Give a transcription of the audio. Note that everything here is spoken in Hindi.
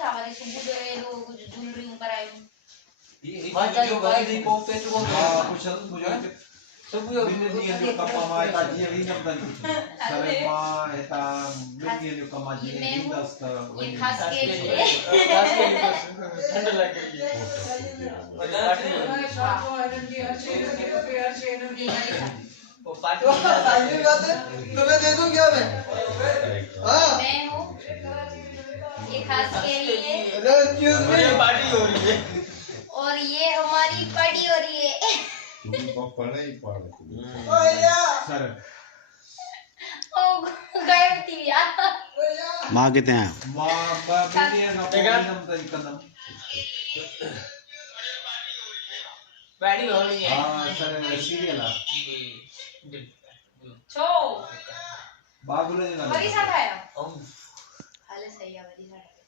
था हमारे सुबह दे लोग कुछ ज्वेलरी ऊपर आए ये जो गली नहीं पोते तो हां कुछ मुझे सब ये जो कमा का जी अभी नम दन सरे मां एता मिल जो कमा जी दस का ये खास के लिए ठंड लग गई है वो पार्टी ये बात है तुम्हें दे दूं क्या मैं हां मैं हूं ये खास के लिए एक्सक्यूज मी पार्टी हो रही है और ये हमारी पार्टी हो रही है तुमको पढ़े ही पढ़े ओया सर ओ गायब थी यार माँ कितने हैं मां बेटी है ना नम दन कदम पार्टी हो रही है हां सर सीरियल है छो बाबूले जी ना वरी साथ आया हाले सही है वरी साथ